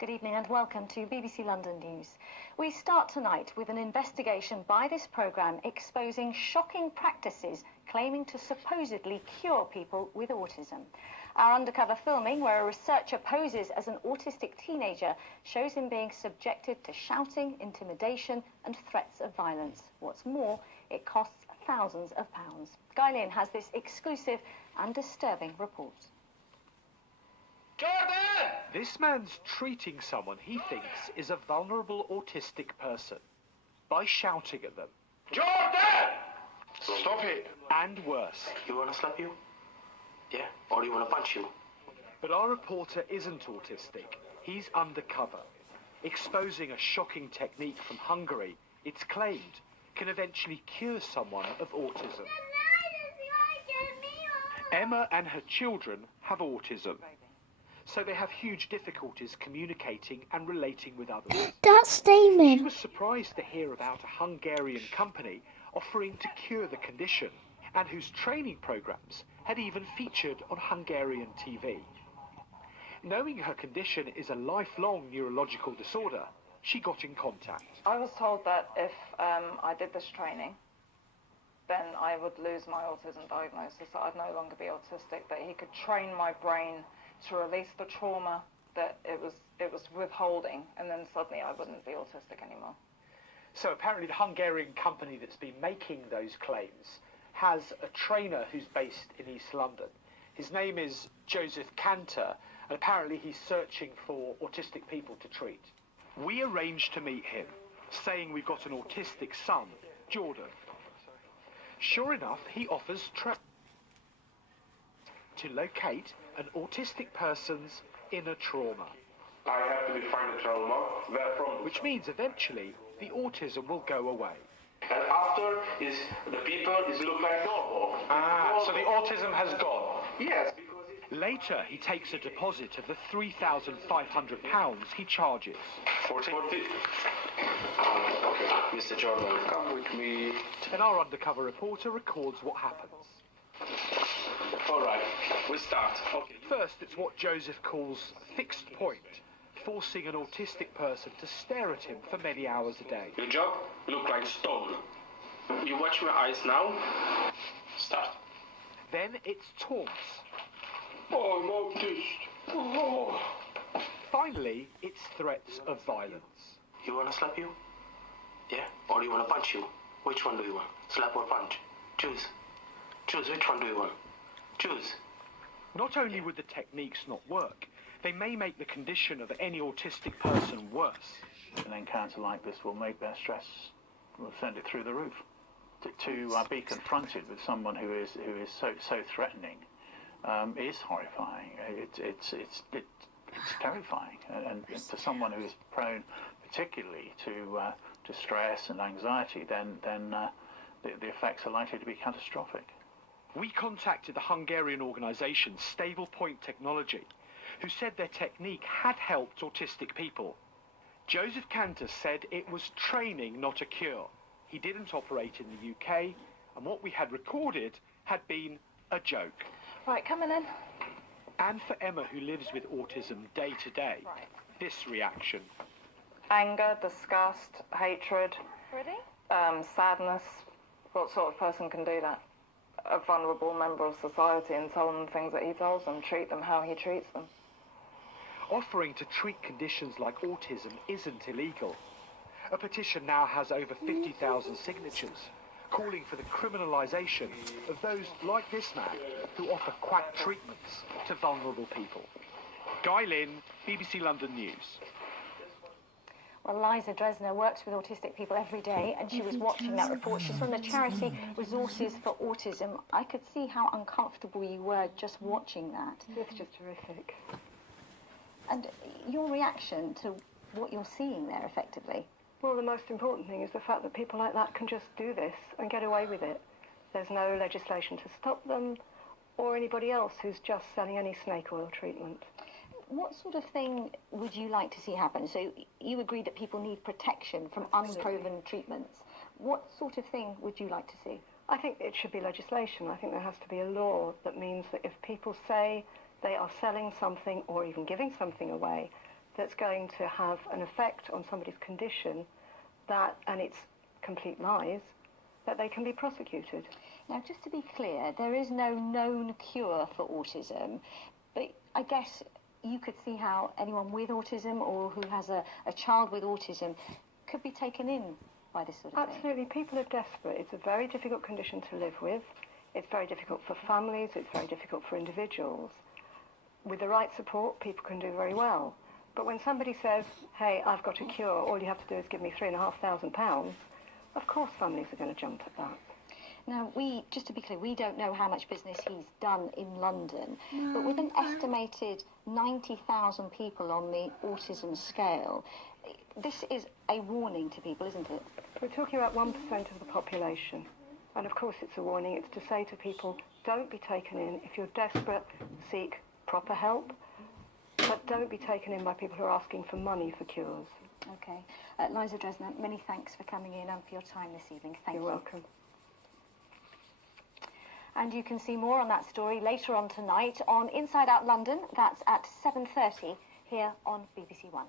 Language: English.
Good evening and welcome to BBC London News. We start tonight with an investigation by this programme exposing shocking practices claiming to supposedly cure people with autism. Our undercover filming, where a researcher poses as an autistic teenager, shows him being subjected to shouting, intimidation and threats of violence. What's more, it costs thousands of pounds. Dalmayne has this exclusive and disturbing report. Jordan! This man's treating someone he thinks is a vulnerable autistic person by shouting at them. Jordan! Stop it! And worse. You want to slap you? Yeah? Or do you want to punch you? But our reporter isn't autistic. He's undercover, exposing a shocking technique from Hungary it's claimed can eventually cure someone of autism. Emma and her children have autism, so they have huge difficulties communicating and relating with others. That's Damon. She was surprised to hear about a Hungarian company offering to cure the condition, and whose training programs had even featured on Hungarian TV. Knowing her condition is a lifelong neurological disorder, she got in contact. I was told that if I did this training, then I would lose my autism diagnosis, that I'd no longer be autistic, that he could train my brain to release the trauma that it was withholding, and then suddenly I wouldn't be autistic anymore. So apparently the Hungarian company that's been making those claims has a trainer who's based in East London. His name is Joseph Kanta, and apparently he's searching for autistic people to treat. We arranged to meet him, saying we've got an autistic son, Jordan. Sure enough, he offers to locate an autistic person's inner trauma. I have to define the trauma. Which means eventually the autism will go away. And after is the people look like normal. So the autism has gone? Yes. Later, he takes a deposit of the £3,500 he charges. 40. Okay, Mr. Jordan, come with me. And our undercover reporter records what happens. All right, we start. Okay. First, it's what Joseph calls fixed point, forcing an autistic person to stare at him for many hours a day. Your job look like stone. You watch my eyes now. Start. Then it's taunts. Oh, I'm autistic. Oh. Finally, it's threats of violence. You want to slap you? Yeah? Or do you want to punch you? Which one do you want? Slap or punch? Choose. Choose, which one do you want? Choose. Not only would the techniques not work, they may make the condition of any autistic person worse. An encounter like this will make their stress, will send it through the roof. To be confronted with someone who is so threatening is horrifying. It's terrifying, and for someone who is prone particularly to stress and anxiety, then the effects are likely to be catastrophic. We contacted the Hungarian organisation Stabil Technology, who said their technique had helped autistic people. Joseph Kanta said it was training, not a cure. He didn't operate in the UK, and what we had recorded had been a joke. Right, coming in. And for Emma, who lives with autism day to day, this reaction. Anger, disgust, hatred. Ready? Sadness. What sort of person can do that? A vulnerable member of society, and tell them things that he tells them, treat them how he treats them. Offering to treat conditions like autism isn't illegal. A petition now has over 50,000 signatures, calling for the criminalisation of those like this man who offer quack treatments to vulnerable people. Dalmayne, BBC London News. Well, Liza Dresner works with autistic people every day, and she was watching that report. She's from the charity Resources for Autism. I could see how uncomfortable you were just watching that. It's just horrific. And your reaction to what you're seeing there, effectively? Well, the most important thing is the fact that people like that can just do this and get away with it. There's no legislation to stop them, or anybody else who's just selling any snake oil treatment. What sort of thing would you like to see happen? So you agree that people need protection from unproven treatments. What sort of thing would you like to see? I think it should be legislation. I think there has to be a law that means that if people say they are selling something or even giving something away, that's going to have an effect on somebody's condition, and it's complete lies, that they can be prosecuted. Now, just to be clear, there is no known cure for autism, but I guess you could see how anyone with autism or who has a child with autism could be taken in by this sort of thing. Absolutely. People are desperate. It's a very difficult condition to live with. It's very difficult for families. It's very difficult for individuals. With the right support, people can do very well. But when somebody says, hey, I've got a cure, all you have to do is give me £3,500, of course families are going to jump at that. Now, just to be clear, we don't know how much business he's done in London, but with an estimated 90,000 people on the autism scale, this is a warning to people, isn't it? We're talking about 1% of the population. And of course it's a warning. It's to say to people, don't be taken in. If you're desperate, seek proper help. But don't be taken in by people who are asking for money for cures. Okay. Liza Dresner, many thanks for coming in and for your time this evening. Thank you. You're welcome. And you can see more on that story later on tonight on Inside Out London. That's at 7:30 here on BBC One.